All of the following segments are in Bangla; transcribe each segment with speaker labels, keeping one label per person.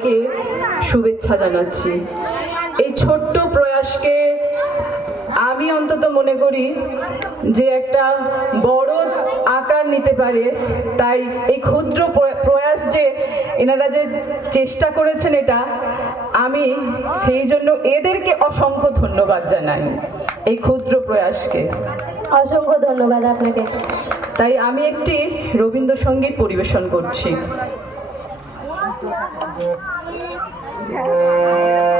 Speaker 1: সবাইকে শুভেচ্ছা জানাচ্ছি। এই ছোট্ট প্রয়াসকে আমি অন্তত মনে করি যে একটা বড় আকার নিতে পারে। তাই এই ক্ষুদ্র প্র- প্রয়াস যে এনারা যে চেষ্টা করেছেন এটা আমি সেই জন্য এদেরকে অসংখ্য ধন্যবাদ জানাই এই ক্ষুদ্র প্রয়াসকে।
Speaker 2: অসংখ্য ধন্যবাদ আপনাকে।
Speaker 1: তাই আমি একটি রবীন্দ্রসঙ্গীত পরিবেশন করছি। 走吧，你。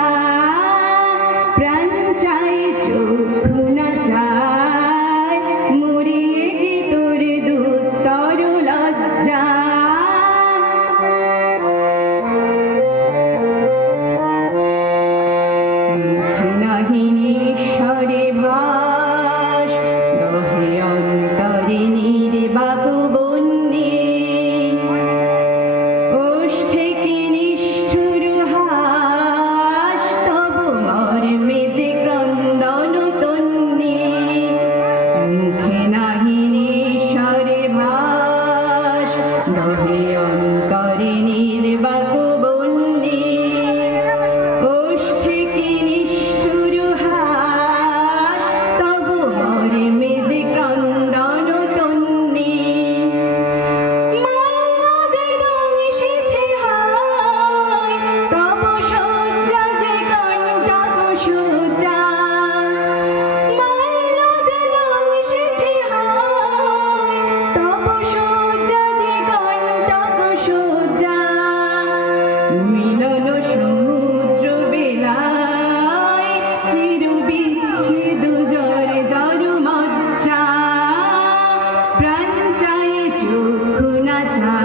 Speaker 1: চক্ষু না চা